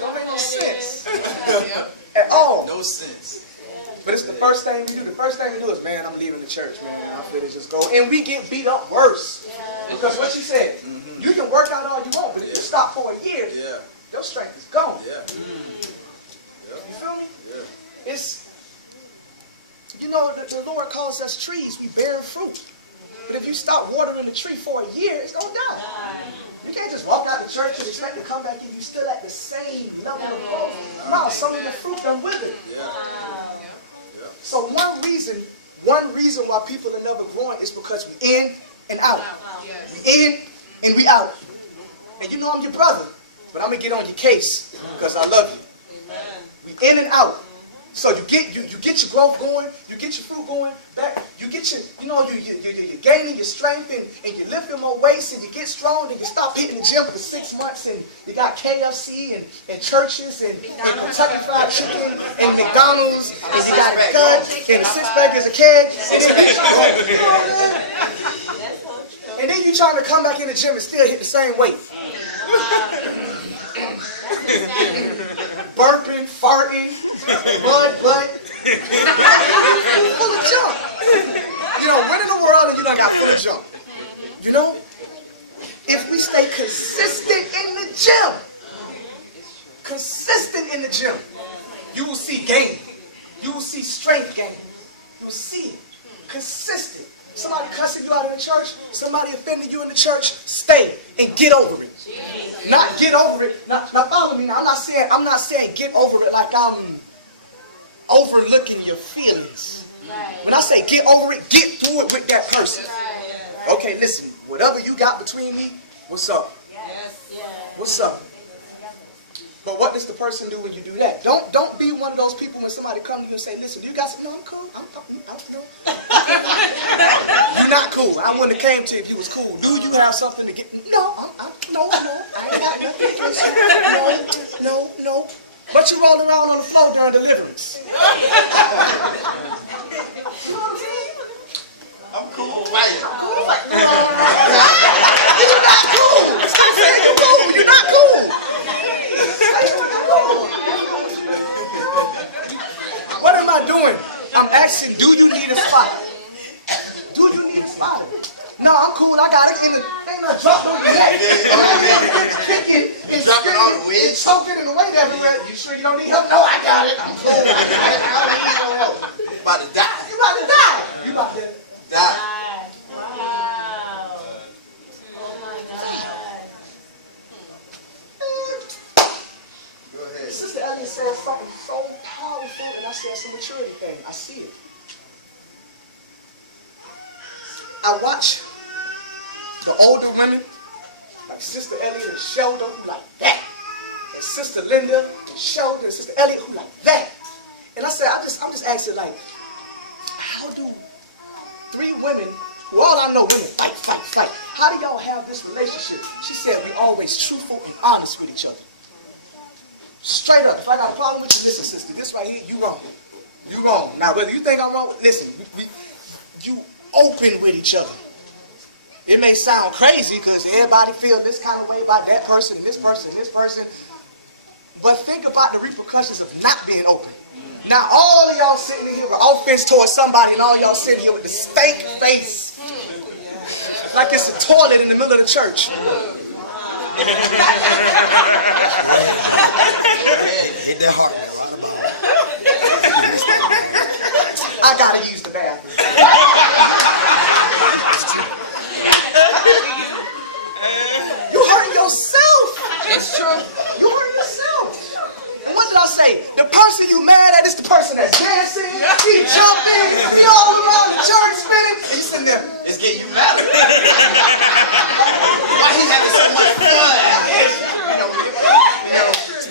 Don't make no sense at all. No sense. But it's the first thing we do. The first thing we do is, man, I'm leaving the church, man. I feel it just go. And we get beat up worse. Because what she said, you can work out all you want, but if you stop for a year, your strength is gone. You feel me? It's, you know, the Lord calls us trees. We bear fruit. But if you stop watering the tree for a year, it's going to die. You can't just walk out the church and expect to come back and you still at the same level of growth. No, some of the fruit done withered. So one reason why people are never growing is because we in and out. We in and we out. And you know I'm your brother, but I'm going to get on your case because I love you. We in and out. So you get your growth going, you get your fruit going back, you get your, you're gaining your strength and you're lifting more weights and you get strong and you stop hitting the gym for 6 months and you got KFC and churches and Kentucky Fried Chicken and McDonald's and you got a gun and a six-pack is a keg and then you trying to come back in the gym and still hit the same weight. Burping, farting, blood, full of junk. You know, winning the world and you done got full of junk. You know, if we stay consistent in the gym, you will see gain. You will see strength gain. You will see it. Consistent. Somebody cussing you out in the church, somebody offended you in the church, stay and get over it. Not get over it. Now follow me now. I'm not saying get over it like I'm overlooking your feelings. When I say get over it, get through it with that person. Okay, listen, whatever you got between me, what's up? What's up? But what does the person do when you do that? Don't be one of those people when somebody comes to you and say, listen, do you guys, no, I'm cool. No. You're not cool. I wouldn't have came to you if you was cool. Do you have something to get? No, no. I ain't got nothing against you. No. But you roll around on the floor during deliverance. You know what I'm saying? I'm cool. Why? I'm cool. Like, you're not cool. Stop saying you're cool. You're not cool. What am I doing? I'm asking, do you need a spot? Do you need a spot? No, I'm cool. I got it. Ain't no drop on your neck. Kicking and screaming and choking and the weight everywhere. You sure you don't need help? No, I got it. I'm cool. I don't need no help. You about to die. You about to die. You about to die. Wow. Oh my God. Go ahead. Sister Elliott said something so powerful, and I said it's a maturity thing. I see it. I watch the older women, like Sister Elliott and Sheldon, who like that. And Sister Linda and Sheldon and Sister Elliott, who like that. And I said, I'm just asking, like, how do 3 women, who all I know women fight. How do y'all have this relationship? She said, we always truthful and honest with each other. Straight up. If I got a problem with you, listen, sister, this right here, you wrong. You wrong. Now, whether you think I'm wrong, listen, you open with each other. It may sound crazy because everybody feels this kind of way about that person and this person and this person. But think about the repercussions of not being open. Now, all of y'all sitting in here with offense towards somebody and all y'all sitting here with the stank face. Like it's a toilet in the middle of the church. Hit that heart. I gotta use the bathroom. You hurt yourself. It's true. You hurt yourself. And what did I say? The person you mad at is the person that's dancing, he jumping, he all around the church spinning. And you sitting there. It's getting you mad. Why he having so much fun?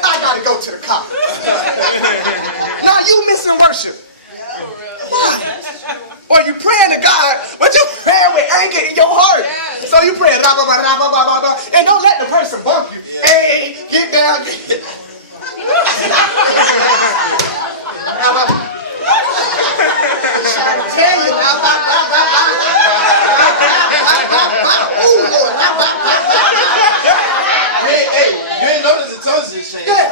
I gotta go to the car. Now you missing worship. Why? Or you praying to God, but you praying with anger in your heart. So you pray, blah, blah, blah, blah, blah, blah, blah, and don't let the person bump you. Hey, get down, get trying to tell you now, Hey, you ain't noticed tongues just changed. Yeah.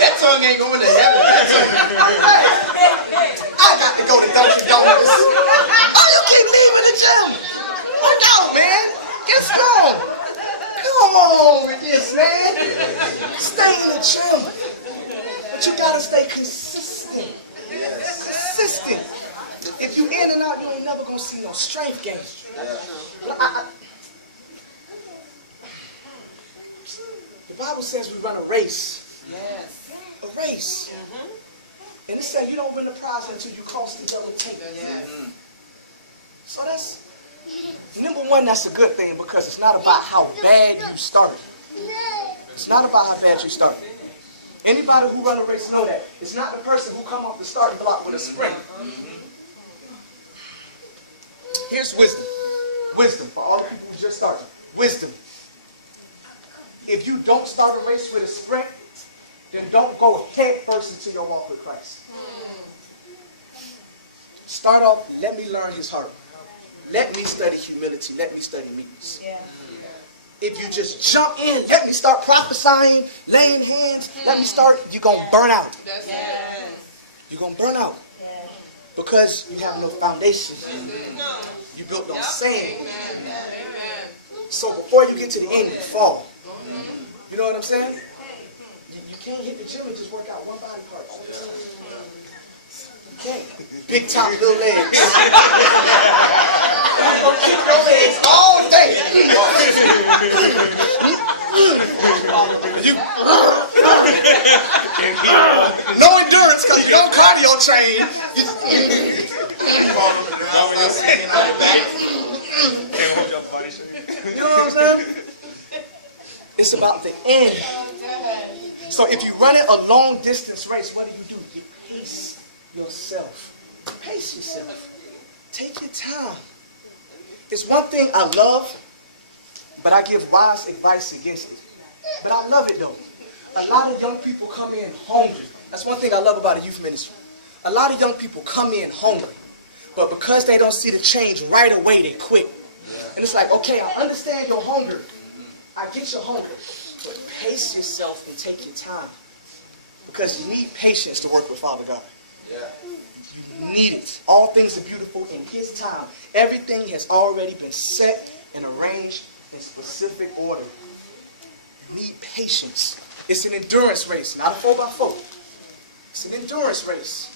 That tongue ain't going to heaven. That tongue. I got to go to Dunkin' Donuts. Oh, you keep leaving the gym. Work out, man. Get strong. Come on with this, man. Stay in the gym. But you got to stay consistent. Consistent. If you in and out, you ain't never going to see no strength gain. The Bible says we run a race. Yes. A race. And it said you don't win the prize until you cross the double take. Yes. So that's, number one, that's a good thing because it's not about how bad you started. It's not about how bad you started. Anybody who run a race know that. It's not the person who come off the starting block with a sprint. Here's wisdom. Wisdom for all the people who just started. Wisdom. If you don't start a race with a sprint, then don't go head first into your walk with Christ. Start off, let me learn his heart. Let me study humility. Let me study meekness. Yeah. If you just jump in, let me start prophesying, laying hands, let me start, you're going to burn out. Yes. You're going to burn out Yes. because you have no foundation. You built on sand. So before you get to the end, you fall. You know what I'm saying? You can't hit the gym and just work out one body part all the time. You can't. Big top, little legs. I'm going to kick your legs all day. No endurance because you don't cardio train. You know what I'm saying? It's about the end. So if you're running a long distance race, what do? You pace yourself. Pace yourself. Take your time. It's one thing I love, but I give wise advice against it. But I love it though. A lot of young people come in hungry. That's one thing I love about the youth ministry. A lot of young people come in hungry, but because they don't see the change right away, they quit. And it's like, okay, I understand your hunger. I get your hunger. But pace yourself and take your time. Because you need patience to work with Father God. You need it. All things are beautiful in his time. Everything has already been set and arranged in specific order. You need patience. It's an endurance race, not a 4x4. It's an endurance race.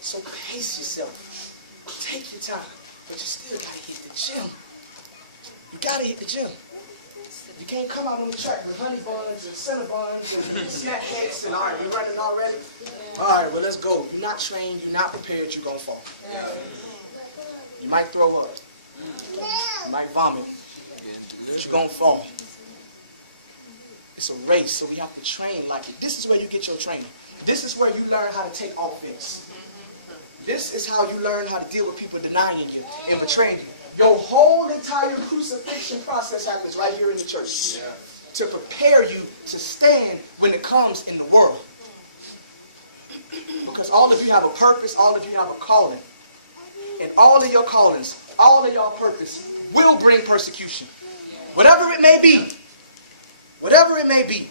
So pace yourself. Take your time. But you still got to hit the gym. You got to hit the gym. You can't come out on the track with honey buns and Cinnabons and snack cakes and all right, you're running already? All right, well, let's go. You're not trained, you're not prepared, you're going to fall. You might throw up. You might vomit. But you're going to fall. It's a race, so we have to train like it. This is where you get your training. This is where you learn how to take offense. This is how you learn how to deal with people denying you and betraying you. Your whole entire crucifixion process happens right here in the church to prepare you to stand when it comes in the world. Because all of you have a purpose, all of you have a calling. And all of your callings, all of your purpose will bring persecution. Whatever it may be. Whatever it may be.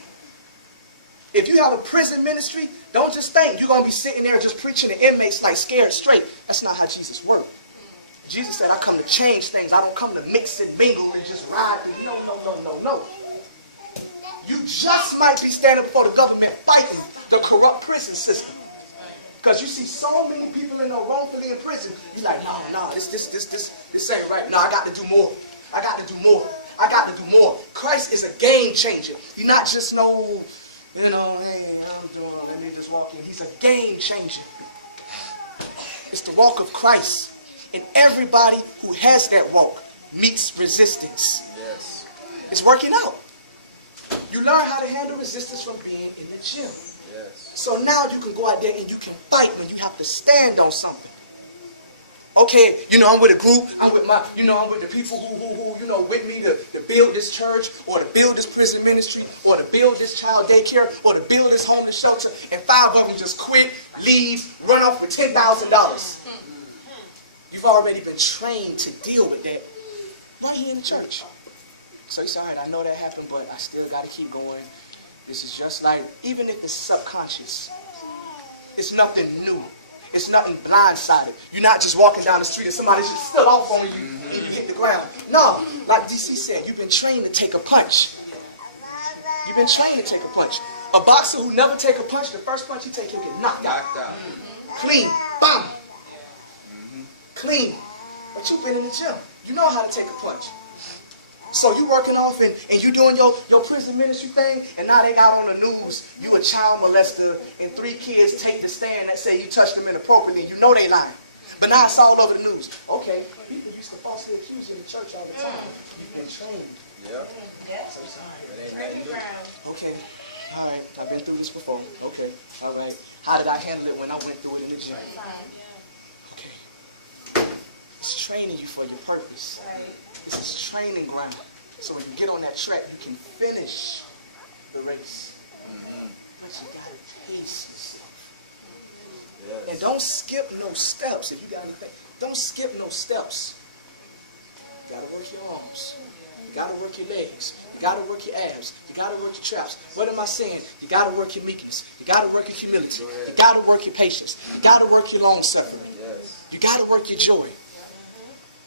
If you have a prison ministry, don't just think you're going to be sitting there just preaching to inmates like scared straight. That's not how Jesus worked. Jesus said, I come to change things. I don't come to mix and mingle and just ride. No, no, no, no, no. You just might be standing before the government fighting the corrupt prison system. Because you see so many people in there wrongfully in prison. You're like, no, this ain't right. No, I got to do more. I got to do more. I got to do more. Christ is a game changer. He's not just no, hey, I'm doing, let me just walk in. He's a game changer. It's the walk of Christ. And everybody who has that walk meets resistance. Yes. It's working out. You learn how to handle resistance from being in the gym. Yes. So now you can go out there and you can fight when you have to stand on something. Okay, I'm with a group, I'm with the people who with me to build this church, or to build this prison ministry, or to build this child daycare, or to build this homeless shelter, and 5 of them just quit, leave, run off with $10,000. You've already been trained to deal with that right here in the church. So he said, all right, I know that happened, but I still got to keep going. This is just like, even if it's subconscious, it's nothing new. It's nothing blindsided. You're not just walking down the street and somebody's just stood off on you and you hit the ground. No, like DC said, you've been trained to take a punch. You've been trained to take a punch. A boxer who never take a punch, the first punch he take, he'll get knocked out. Clean. Bam. Clean. But you've been in the gym. You know how to take a punch. So you working off and you doing your prison ministry thing, and now they got on the news, you a child molester, and 3 kids take the stand that say you touched them inappropriately, and you know they lying. But now it's all over the news. Okay, people used to falsely accuse you in the church all the time. You've been trained. Yep. Yep. So it's all right. Training ground. Okay, all right, I've been through this before. Okay, all right. How did I handle it when I went through it in the gym? Okay. It's training you for your purpose. This is training ground. So when you get on that track, you can finish the race. But you got to pace yourself. Yes. And don't skip no steps. If you got anything, don't skip no steps. You got to work your arms. You got to work your legs. You got to work your abs. You got to work your traps. What am I saying? You got to work your meekness. You got to work your humility. You got to work your patience. You got to work your long suffering. Yes. You got to work your joy.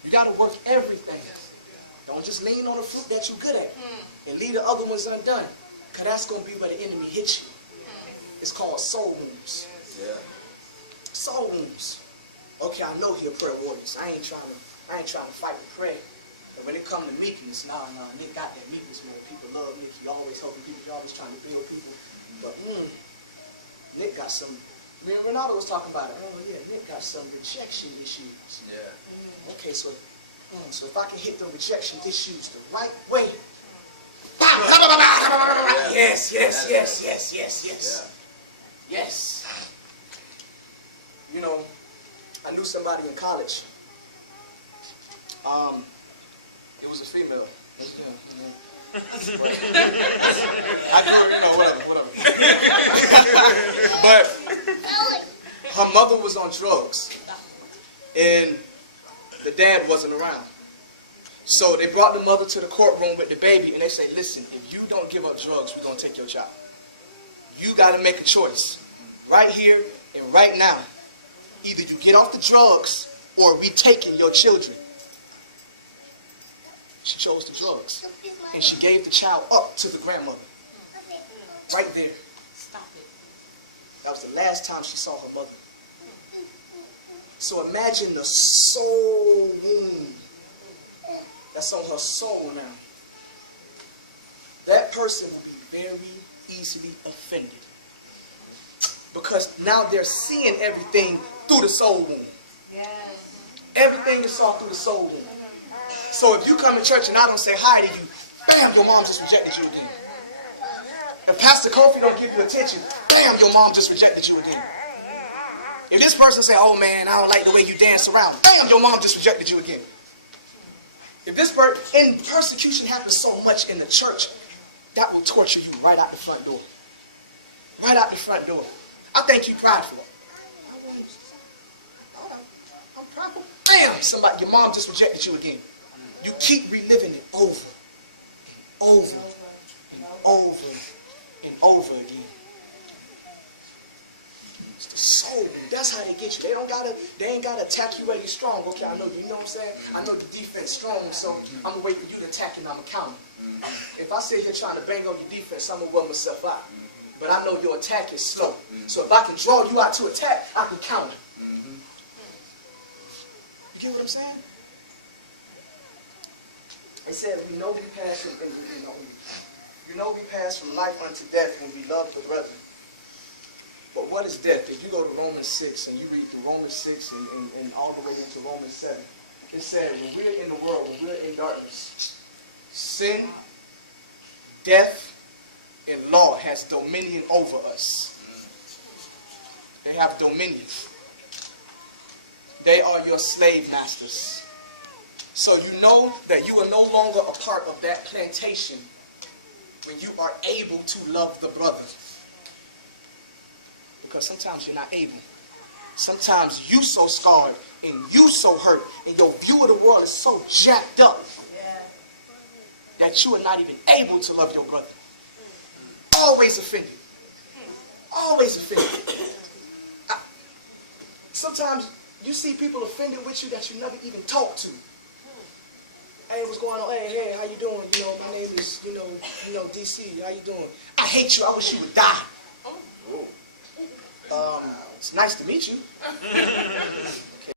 You got to work everything. Don't just lean on the fruit that you're good at and leave the other ones undone. Because that's going to be where the enemy hits you. It's called soul wounds. Yeah. Soul wounds. Okay, I know here prayer warriors. I ain't trying to fight the prayer. And when it comes to meekness, nah, Nick got that meekness, man. People love Nick. He always helping people. He always trying to build people. But Nick got some. Me and Ronaldo was talking about it. Oh yeah, Nick got some rejection issues. Yeah. Okay, so if I can hit the rejection issues the right way. Yes. Yes. You know, I knew somebody in college. It was a female. Whatever. But her mother was on drugs. And the dad wasn't around. So they brought the mother to the courtroom with the baby, and they say, listen, if you don't give up drugs, we're going to take your child. You got to make a choice right here and right now. Either you get off the drugs or we taking your children. She chose the drugs, and she gave the child up to the grandmother. Right there. Stop it. That was the last time she saw her mother. So imagine the soul wound that's on her soul now. That person will be very easily offended. Because now they're seeing everything through the soul wound. Yes. Everything is saw through the soul wound. So if you come to church and I don't say hi to you, bam, your mom just rejected you again. If Pastor Kofi don't give you attention, bam, your mom just rejected you again. If this person say, oh man, I don't like the way you dance around, bam, your mom just rejected you again. If this person, and persecution happens so much in the church, that will torture you right out the front door. Right out the front door. I think you prideful. I'm prideful. Bam, somebody, your mom just rejected you again. You keep reliving it over and over again. It's the soul. That's how they get you. They ain't gotta attack you while you're strong. Okay, I know you know what I'm saying? I know the defense strong, so I'm gonna wait for you to attack and I'm gonna counter. If I sit here trying to bang on your defense, I'm gonna wear myself out. But I know your attack is slow. So if I can draw you out to attack, I can counter. You get what I'm saying? It said, we know we pass from life unto death when we love the brethren. But what is death? If you go to Romans 6 and you read through Romans 6 and all the way into Romans 7, it said, when we're in the world, when we're in darkness, sin, death, and law has dominion over us. They have dominion. They are your slave masters. So you know that you are no longer a part of that plantation when you are able to love the brother. Because sometimes you're not able. Sometimes you so scarred and you so hurt and your view of the world is so jacked up that you are not even able to love your brother. Always offended. Always offended. Sometimes you see people offended with you that you never even talk to. Hey, what's going on? Hey, how you doing? You know, my name is, you know, DC. How you doing? I hate you. I wish you would die. It's nice to meet you.